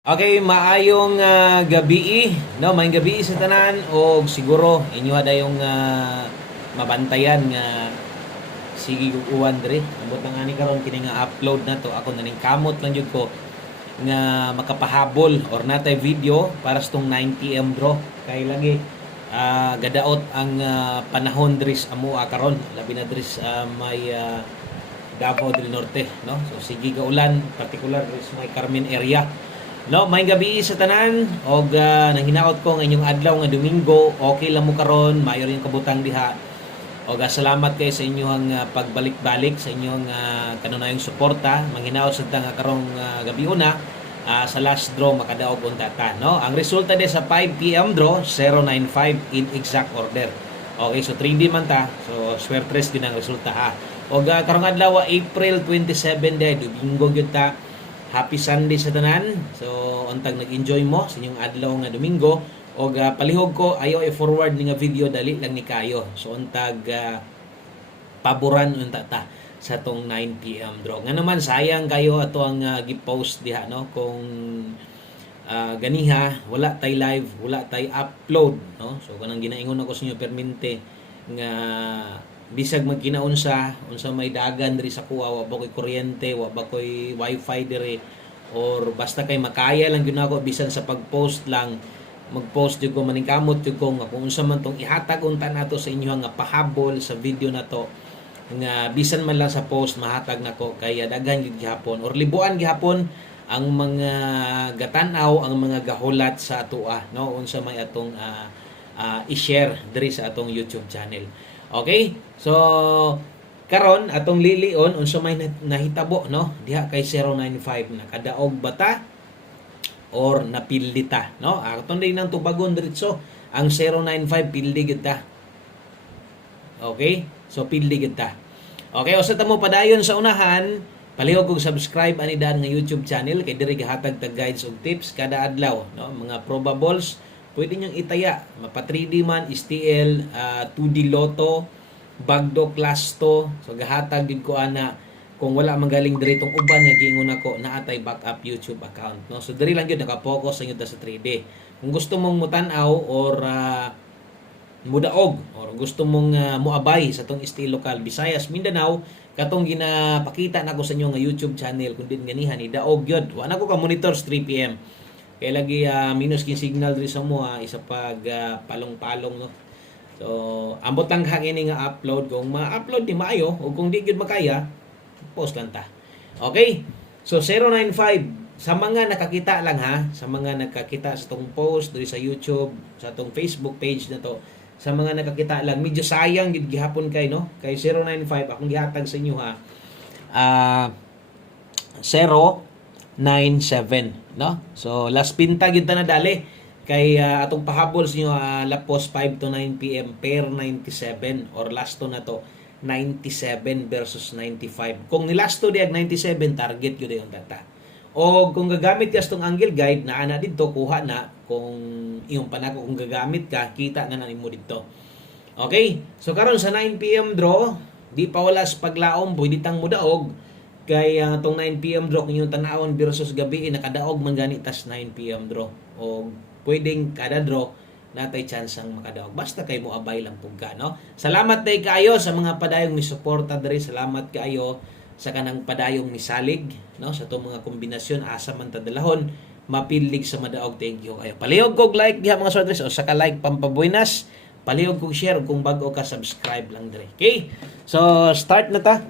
Okay, maayong gabi, no? Maayong gabi sa tanan o siguro inyo ada yung mabantayan nga sige uwan diri. Ambot na nga ni karon kini nga upload na to. Ako naning kamot lang jud ko nga makapahabol or natay video para sa tong 9 PM draw. Kay lagi gadaot ang panahon diri sa amo karon. Labi na diri sa may Davao del Norte, no? So sige ka ulan, particular diri sa may Carmen area. No, may gabi sa tanan og nanghinaot ko nga inyong adlaw nga Domingo, okay lang mo karon, mayor yung kabutang diha. Og salamat kay sa inyong pagbalik-balik sa inyong kanunayong suporta. Manghinaot sa nga karong gabi una sa last draw makadaog unta ta, no? Ang resulta de sa 5 PM draw 095 in exact order. Okay, so 3D man ta. So swertres gyud ang resulta ha. Og karong adlaw April 27 de Domingo gyud ta. Happy Sunday sa tanan. So, untag nag-enjoy mo sa inyong adlaw nga Domingo. O palihog ko, ayaw i-forward ni nga video, dali lang ni kayo. So, untag paboran unta ta sa tong 9 PM draw. Nga naman, sayang kayo ato ang gi-post diha, no? Kung ganiha, wala tay live, wala tay upload, no? So, kanang ginaingon ako sa inyo permente nga bisag magkinaunsa unsa may dagan diri sa kuha wa ba koy kuryente wa ba koy wifi diri or basta kay makaya lang gyud nako bisan sa pag-post lang mag-post jud ko maning kamot jud ko nga kung unsa man tong ihatag unta nato sa inyo nga pahabol sa video nato nga bisan man lang sa post mahatag nako kay daghan gyud gihapon or libuan gihapon ang mga gatan-aw ang mga gahulat sa atoa, no, unsa may atong i-share diri sa atong YouTube channel. Okay? So, karon atong lilion unsa may nahitabo, no? Diha kay 095 nakadaog bata or napildita, no? Atong din nang tubagon diretso ang 095 pildi gid ta. Okay? So pildi gid ta. Okay, usa ta mo padayon sa unahan, palihog og subscribe ani dan nga YouTube channel kay diri gihatag tag guides ug tips kada adlaw, no? Mga probables pwede niyang itaya, mapa 3D man, STL, 2D Lotto, Bagdo Class 2. So gahatag gid ko ana kung wala magaling diri tong uban nga giingon ako naatay backup YouTube account, no? So diri lang gyud naka-focus sa inyo sa 3D. Kung gusto mong mutan-aw or mudaog or gusto mong moabay sa tong STL Local Visayas Mindanao katong ginapakita nako sa inyo nga YouTube channel kun din ganihan ni daog gyud. Wa na ko ka monitor 3 PM. Kaya lagi minus kin signal rin sa mo isa pag palong-palong, no. So ambot lang ini nga upload kung ma-upload ni maayo o kung di gyud makaya post lang ta. Okay? So 095 sa mga nakakita lang ha, sa mga nakakita sa tong post diri sa YouTube, sa tong Facebook page na to, sa mga nakakita lang medyo sayang gid gihapon kay, no, kay 095 akong gihatag sa inyo ha. 097, no? So last pinta gid ta na dali kay atong pahabol sa inyo lapos 5 to 9 PM per 97 or last to na to 97 versus 95. Kung ni last to diag 97 target gyud yung data. O kung gagamit ka tong angle guide na ana didto kuha na kung iyong panako kung gagamit ka kita na nimo didto. Okay? So karon sa 9 PM draw di pa wala sa paglaom pwede tang mudaog kay tong 9 PM draw kinyong tan-awon versus gabi nakadaog man gani tas 9 PM draw o pwedeng kada draw natay chance ang makadaog basta kay mo abay lang pug ka, no. Salamat day kaayo sa mga padayong mi suporta diri, salamat kaayo sa kanang padayong misalig, no, sa tong mga kombinasyon asa man ta dalahon mapilig sa madaog. Thank you kayo. Palihog kog like diha mga sotres o saka like pampabuenas, palihog kog share kung bago ka subscribe lang diri. Okay? So start na ta.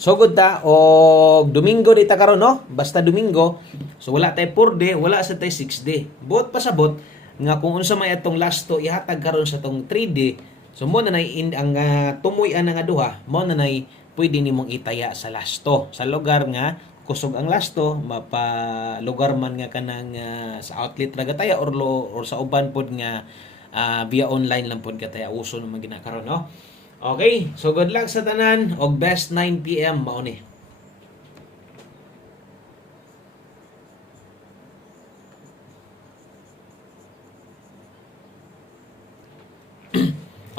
So good ta o Domingo di ta karon, no? Basta Domingo. So wala tay 4D, wala sa tay 6D. Bot pasabot nga kung unsa may atong last to ihatag karon sa tong 3D. So mo na nay ang tumoy ana nga duha, mo na nay pwede nimong itaya sa last to. Sa lugar nga kusog ang last to, mapa lugar man nga kanang sa outlet ra gataya or sa uban pod nga via online lang pod gataya uso naman ginakaron, no? Okay, so good luck sa tanan og best 9 PM mao ni.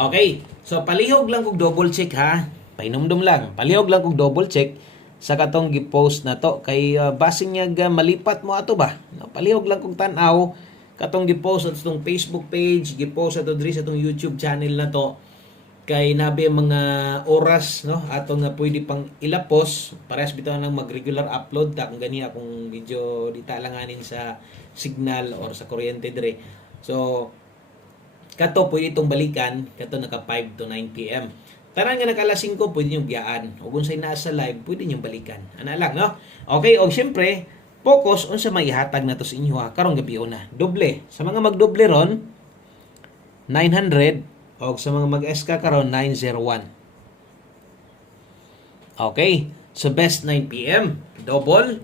Okay, so palihog lang kog double check ha. Painomdom lang. Palihog lang kog double check sa katong gi-post na to kay basing niya malipat mo ato ba, no? Palihog lang kung tan-aw katong gi-post sa itong Facebook page, gi-post ato diri sa itong YouTube channel na to, kay nabi mga oras, no, ato nga pwede pang ilapos parehas bitaw nang mag-regular upload ta kung gani akong video di ta langanin sa signal or sa kuryente dire. So kato pwede itong balikan kato naka 5 to 9 PM. Tanan nga naka alas 5 pwede nyo biyaan. O kung sa'y nasa live, pwede nyo balikan. Ana lang, no? Okay, o siyempre, focus on sa maihatag na to sa inyo ha. Karong gabi una. Doble. Sa mga magdoble ron, 900. O sa mga mag-SK karon 901. Okay. So best 9 PM. Double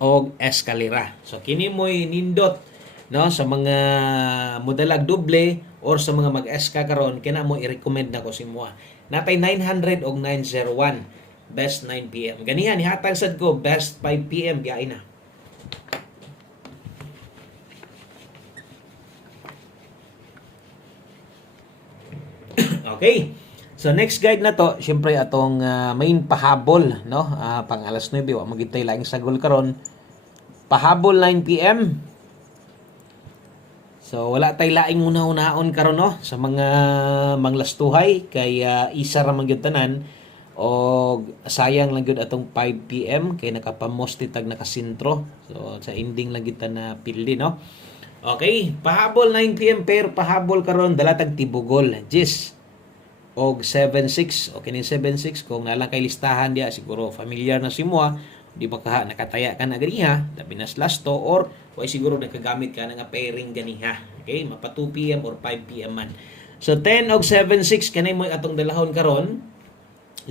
o eskalera. So kini mo'y nindot, no, sa mga modalag doble or sa mga mag-SK karon, kina mo i-recommend na ko si mo. Natay 900 og 901. Best 9 PM. Ganihan, ihatag sad ko, best 5 PM, biyain na. Okay. So next guide na to, syempre atong main pahabol, no? Pang alas 9, wa magintay laing sagol karon. Pahabol 9 PM. So wala tay laing una-unaon karon, no, sa mga manglastuhay kay isa ra man gyud tanan o sayang lang gyud atong 5 PM kay nakapamosti tag nakasintro. So sa ending lang gyud na pildi, no. Okay, pahabol 9 PM per pahabol karon dala tag tibugol. Jis og 76 o kini 76 kung nalang kay listahan dia siguro familiar na si mo, di ba ka nakataya ka na ganiha labi na lasto or way siguro nakagamit ka nga pairing ganiha. Okay, mapa 2 PM or 5 PM man. So 10 og 76 kanay mo atong dalahon karon.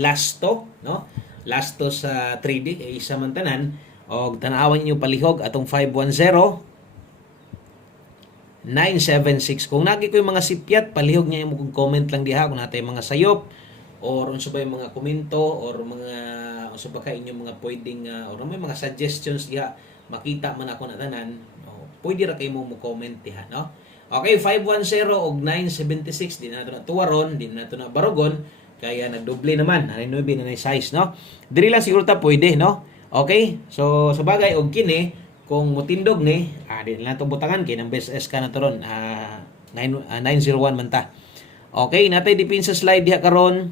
Lasto, no? Lasto sa 3D kay isa man tanan og tan-awan niyo palihog atong 510 976. Kung nagi ko yung mga sipyat, palihog niya yung comment lang diha kung natay mga sayop or unsa ba yung mga komento or mga unsa ba kay inyong mga pwedeng or may mga suggestions diha makita man ako na tanan, no? Pwede ra kay mo comment diha, no? Okay, 510 og 976 din nato na tuwaron, din nato na barugon kaya nagdoble naman, nanay 9 na size, no? Diri lang siguro ta pwede, no? Okay? So sa bagay og kini kung motindog ni, di na ito butangan kay ng best SK na to ron. 901 man ta. Okay, natay dipin sa slide diha karon.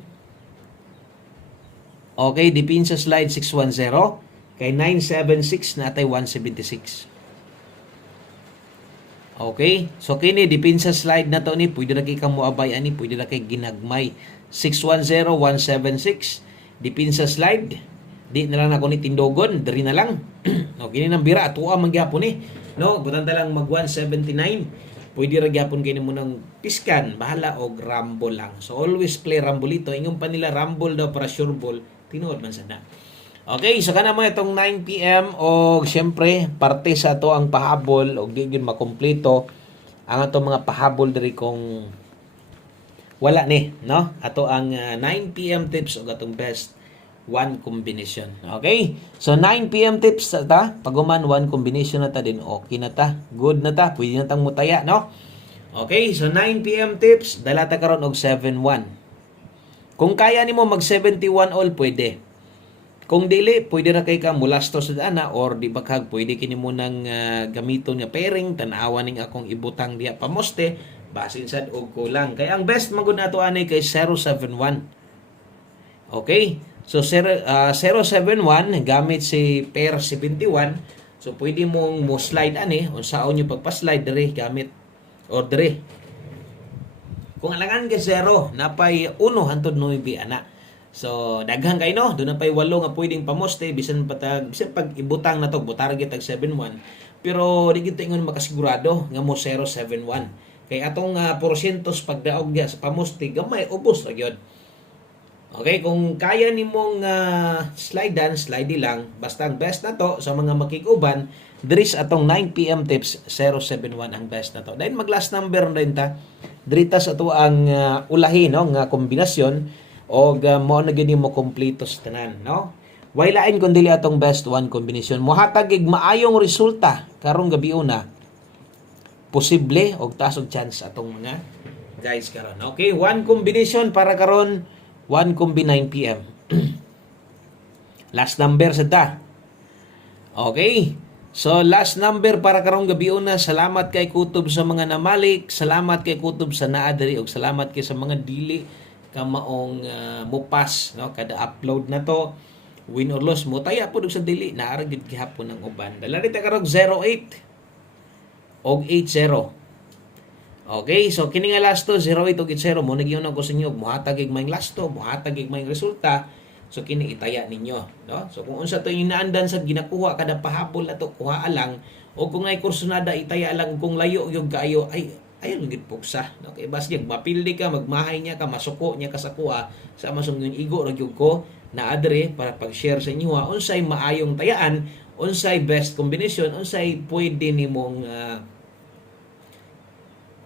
Okay, dipin sa slide 610 kay 976 natay 176. Okay, so kini dipin sa slide na to ni pwede ra kay kamo abay ani, pwede ra kay ginagmay. 610 176 dipin sa slide. Di na lang ako ni tindogon, diri na lang. No, kini nang bira atuwa man gyapon ni. No, butan ta lang mag 179. Pwede ra gyapon kini mo nang piskan, bahala og rumble lang. So always play rumble ito. Ingon pa nila rumble daw para sure ball. Tinuod man sad na. Okay, so kana mo itong 9 PM og syempre parte sa to ang pahabol og di gyud makompleto ang ato mga pahabol diri kung wala ni, no? Ato ang 9 PM tips og atong best one combination. Okay? So 9 PM tips ta, paguman one combination na ta din okay na ta. Good na ta, pwede na tang mutaya, no? Okay, so 9 PM tips, dala ta karon og 71. Kung kaya nimo mag 71 all pwede. Kung dili, pwede ra kay ka mulasto sa ana or di bakag pwede kini mo nang gamiton nga pairing tan-awan ning akong ibutang diha pamoste basin sad og kulang. Kay ang best magud nato ani kay 071. Okay? So 071 gamit si pair 71. So pwede mong mo slide ani unsaon yung pagpa-slide diri gamit or diri. Kung alangan ka 0, napay 1 hangtod 9 ana. So daghan kay no, do na pay 8 nga pwedeng pamoste bisan pag ibutang na to butar gyud tag 71. Pero di gyud ingon makasigurado nga mo 071. Kay atong porsyentos pagdaog diha sa pamoste gamay ubos ra gyud. Okay, kung kaya nimong slide lang. Basta ang best na to sa mga makikuban, diri sa atong 9 PM tips, 071 ang best na to. Dahil mag-last number rin ta, diri ta sa to ang ulahi, no, nga kombinasyon, o mo na gini mo kompleto sa tanan, no? Wailain kung dili atong best one combination. Muhatag ig maayong resulta karong gabi una. Posible og taas og chance atong mga guys karon. Okay, one combination para karon 1 combi 9 PM. Last number sa ta. Okay. So last number para karong gabi una, salamat kay kutob sa mga namalik, salamat kay kutob sa naa diri ug salamat kay sa mga dili ka maong mupas no kada upload na to. Win or loss mo taya pud og sa dili naara gid gihapon ang uban. Dala dito karong 08 og 80. Okay, so kini nga last to 08 ug 80 mo nagyon ko sa inyo mohatag ig may last to, mohatag ig may resulta. So kini itaya ninyo, no? So kung unsa to yung naandan sa ginakuha kada pahabol na to kuha lang o kung ay kursunada itaya lang kung layo yung kaayo ay ayon gid pugsa, no? Kay bas gyud mapildi ka magmahay niya ka masuko niya ka sa kuha sa masong yung igo ra gyud ko na adre para pag-share sa inyo unsay maayong tayaan, unsay best combination, unsay pwede nimong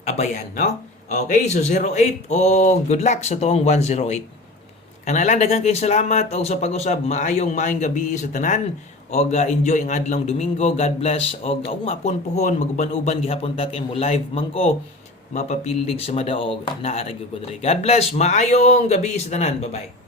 abayan, no? Okay, so 08 o good luck sa tuong 108. Kanalang daghang kay salamat og sa pag-usab maayong gabi sa tanan og enjoy ang adlong Domingo. God bless og mapon-pohon maguban-uban gihapon ta kay mo live man ko mapapildig sa madaog naa ra gyud ko diri. God bless, maayong gabi sa tanan. Bye-bye.